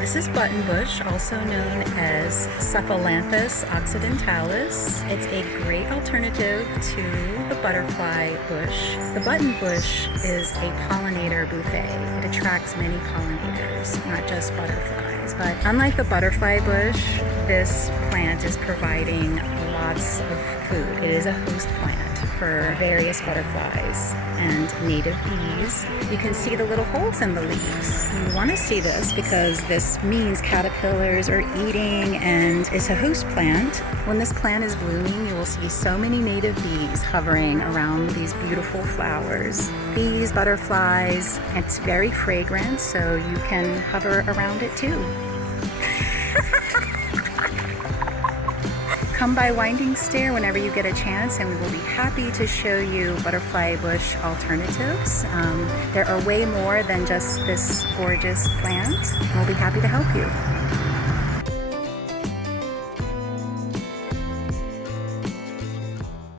This is Buttonbush, also known as Cephalanthus occidentalis. It's a great alternative to the butterfly bush. The buttonbush is a pollinator buffet. It attracts many pollinators, not just butterflies. But unlike the butterfly bush, this plant is providing lots of food. It is a host plant for various butterflies and native bees. You can see the little holes in the leaves. You want to see this because this means caterpillars are eating, and it's a host plant. When this plant is blooming, you will see so many native bees hovering around these beautiful flowers. Bees, butterflies, it's very fragrant, so you can hover around it too. Come by Winding Stair whenever you get a chance, and we will be happy to show you butterfly bush alternatives. There are way more than just this gorgeous plant. We'll be happy to help you.